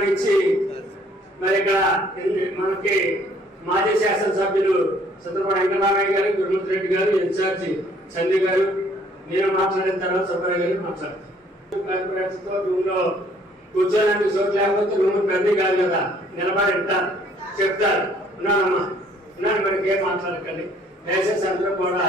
అవకాశాన్ని ఇచ్చి మరి ఇక్కడ మనకి మాజీ శాసనసభ్యులు చంద్రబాబు వెంకటరామయ్య గారు గురుమూర్తి రెడ్డి గారు ఇన్ఛార్జి చంద్రి గారు నేను మాట్లాడిన తర్వాత సుబ్బారావు గారు మాట్లాడతారు. రూమ్లో కూర్చోడానికి చోటు లేకపోతే రూమ్ పెద్ద కాదు కదా నిలబడి ఉంటారు చెప్తారు. ఉన్నానమ్మా ఉన్నాను మరి ఏం మాట్లాడకండి. దయచేసి అందరూ కూడా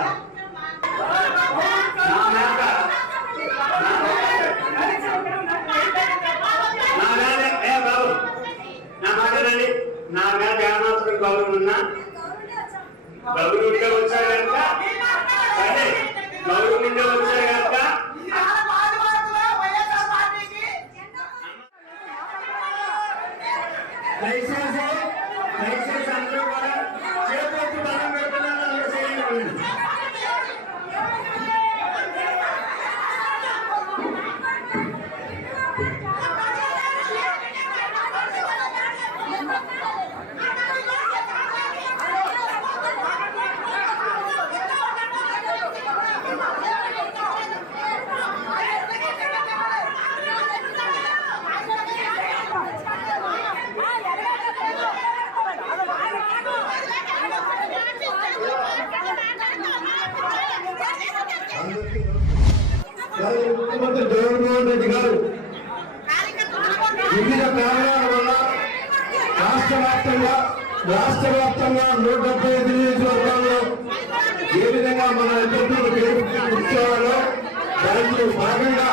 దాంట్లో భాగంగా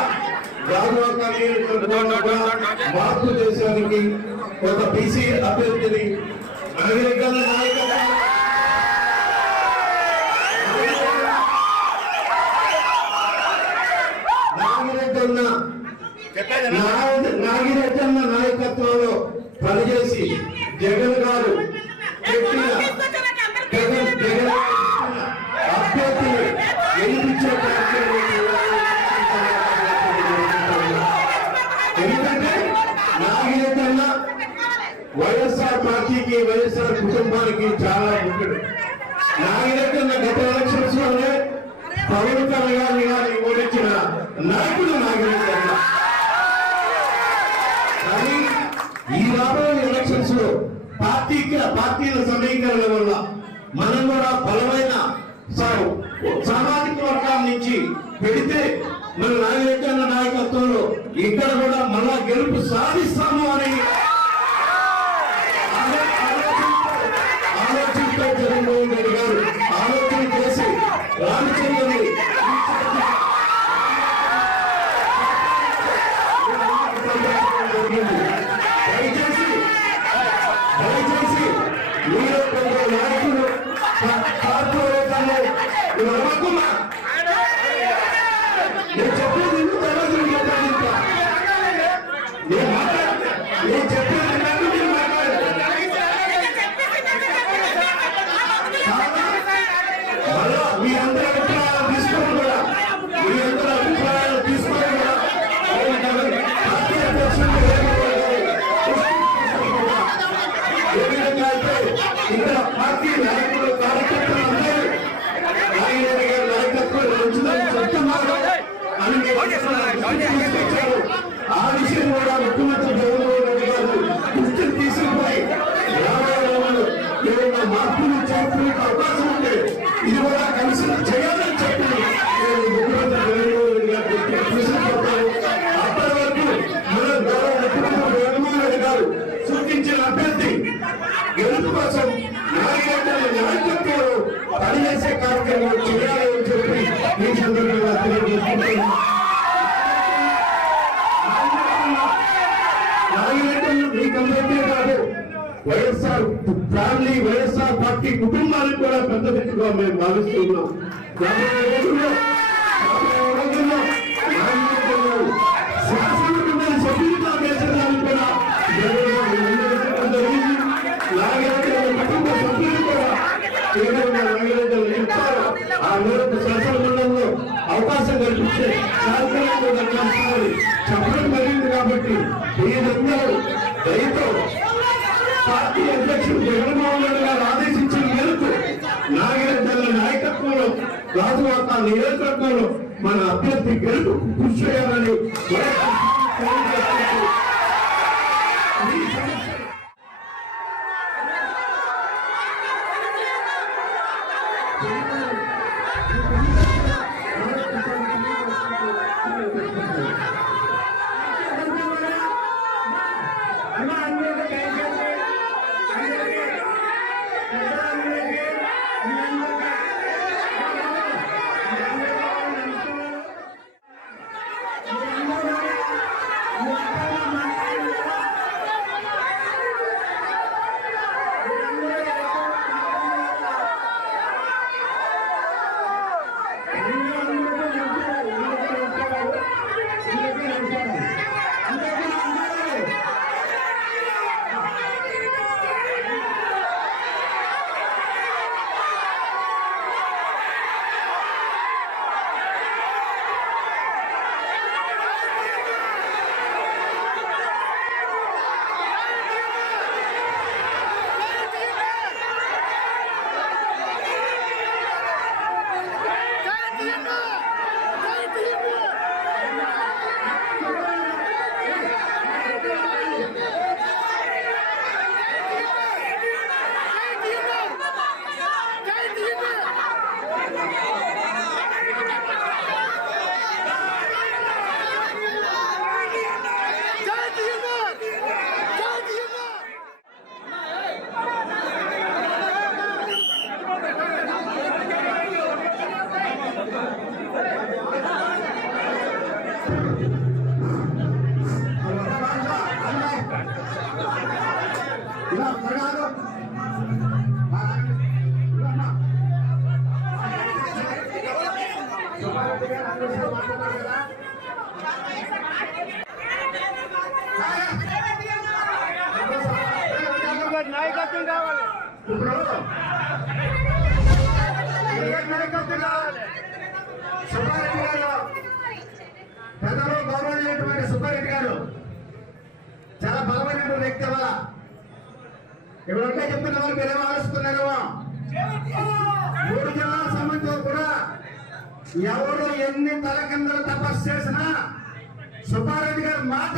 రాజువాక మార్పు చేసేందుకు ఒక బీసీ అభ్యర్థిని నాయకత్వం నాగిరెడ్డన్న నాగ- నాగిరెడ్డన్న నాయకత్వంలో పనిచేసి జగన్ వైఎస్ఆర్ కుటుంబానికి చాలా ముఖ్యుడు నాగిరెడ్డన్న గత ఎలక్షన్స్లోనే పవన్ కళ్యాణ్ గారిని ఓడించిన నాయకుడు నాగిరెడ్డన్న కానీ ఈ రాబోయే ఎలక్షన్స్లో పార్టీ పార్టీల సమీకరణ వల్ల మనం కూడా బలమైన సామాజిక వర్గాల నుంచి పెడితే మన నాగరికన్న నాయకత్వంలో ఇక్కడ కూడా మళ్ళా గెలుపు సాధిస్తాము అని ఆలో- ఆలోచించే- ఆలోచించే జగన్మోహన్ రెడ్డి గారు ఆలోచన చేసి రామచంద్రుని దయచేసి దయచేసి మీరు కొందరు నాయకులు కా- కార్పొరేటర్లు నువ్వు అవ్వకుమా నేను చెప్పేది ఎందుకు తర్వాత నువ్వు మాట్లాడించా నేను మాట్లాడతా నేను చెప్పేది నాకు మీరు మాట్లాడతా మళ్ళా మీ అందరి అభిప్రాయాలు తీసుకొని కూడా మీ అందరి అభిప్రాయాలు తీసుకొని కూడా పార్టీ అధ్యక్షులు ఏ విధంగా అయితే ఇక్కడ పార్టీ నాయకులు కార్యకర్తలు అందరూ నాగిరెడ్డి గారి నాయకత్వం మంచిదని చెప్తున్నారు అని మీరు తీసుకొచ్చారు. ఆ విషయం కూడా ముఖ్యమంత్రి జగన్మోహన్ రెడ్డి గారు దృష్టికి తీసుకుపోయి రాబోయే రోజుల్లో ఏమైనా మార్పులు చేర్పులకు అవకాశం ఉంటే ఇది కూడా కలిసి చేయాలని చెప్పి నేను ముఖ్యమంత్రి జగన్మోహన్ రెడ్డి గారు తీసుకుపోతాను అప్పటి వరకు మన గౌరవ ముఖ్యమంత్రి జగన్మోహన్ రెడ్డి గారు సూచించిన అభ్యర్థి గెలుపు కోసం నాయకుల నాయకత్వంలో పనిచేసే కార్యక్రమం చేయాలని చెప్పి ఈ సందర్భంగా తెలియజేసుకుంటున్నాను నాయకులు మీకందరికీ కాదు వైఎస్ఆర్ ఫ్యామిలీ వైఎస్ఆర్ పార్టీ కుటుంబానికి కూడా పెద్ద దిక్కుగా మేము భావిస్తున్నాం. కల్పించే కార్యక్రమం కూడా చెప్పడం జరిగింది కాబట్టి మీరందరూ దయతో పార్టీ అధ్యక్షుడు జగన్మోహన్ రెడ్డి గారు ఆదేశించిన మేరకు నాగరికల నాయకత్వంలో రాజువాక నియోజకవర్గంలో మన అభ్యర్థి గెలుపు కృషి చేయాలని ఇప్పుడు సుబ్బారెడ్డి గారు గౌరవమైనటువంటి సుబ్బారెడ్డి గారు చాలా బలమైనటువంటి వ్యక్తి వల్ల ఇప్పుడు ఉంటే చెప్తున్న మీరేమో ఆలోచిస్తున్నారేమో మూడు జిల్లాల సంబంధించి కూడా ఎవరు ఎన్ని తలకిందలు తపస్సు చేసినా సుబ్బారెడ్డి గారు మాట్లాడలేదు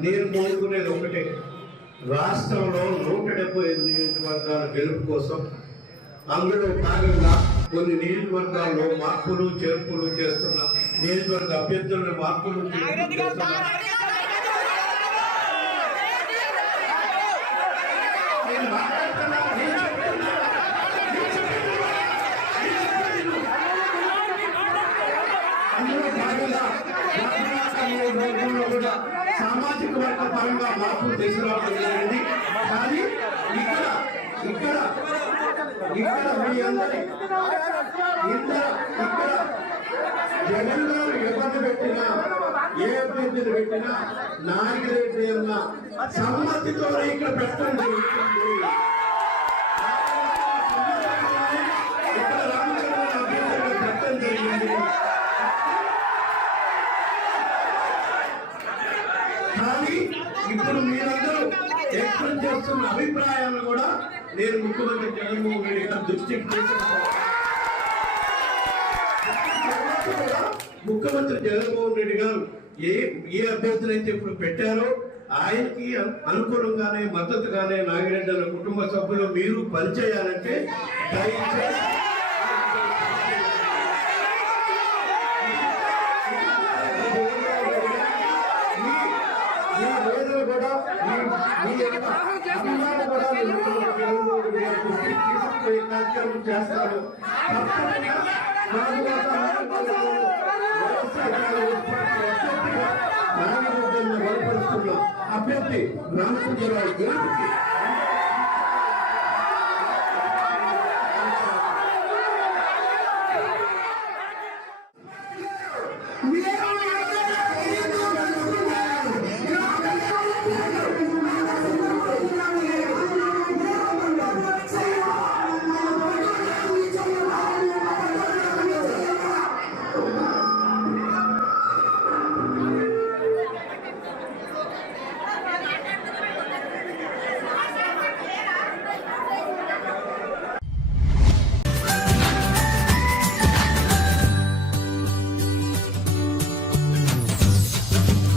నేను కోరుకునేది ఒకటే. రాష్ట్రంలో నూట డెబ్బై ఎనిమిది నియోజకవర్గాల గెలుపు కోసం అందులో భాగంగా కొన్ని నియోజకవర్గాల్లో మార్పులు చేర్పులు చేస్తున్న నియోజకవర్గ అభ్యర్థులను మార్పులు కూడా సామాజిక వర్గ పరంగా మార్పులు తీసుకురావడం జరిగింది. కానీ ఇక్కడ ఇక్కడ ఇక్కడ మీ అందరి ఇక్కడ ఇక్కడ జగన్ గారు ఇబ్బంది పెట్టినా ఏ అభ్యర్థిని పెట్టినా నాయకురెడ్డి అన్న సమ్మతితోనే ఇక్కడ పెట్టండి జరుగుతుంది ఇక్కడ రామచంద్ర అభ్యర్థిగా పెట్టడం జరిగింది కానీ ఇప్పుడు మీరందరూ వ్యక్తం చేస్తున్న అభిప్రాయాలను కూడా నేను ముఖ్యమంత్రి జగన్మోహన్ రెడ్డి గారి దృష్టికి ముఖ్యమంత్రి జగన్మోహన్ రెడ్డి గారు ఏ ఏ అభ్యర్థులు అయితే ఇప్పుడు పెట్టారో ఆయనకి అనుకూలంగానే మద్దతుగానే నాగిరెడ్డి కుటుంబ సభ్యులు మీరు పనిచేయాలంటే దయచేసి మీ- మీ వేదన కూడా మీ- మీ యొక్క అభిమానం కూడా మీ జగన్మోహన్ రెడ్డి గారి దృష్టికి తీసుకుపోయే కార్యక్రమం చేస్తాను తప్పకుండా నాలుగవ నాలుగవ వైఎస్ఆర్ కాంగ్రెస్ పార్టీ అభ్యర్థిగా నాగరెడ్డిని చేస్తారు అభ్యర్థి రామచంద్రరావు గారికి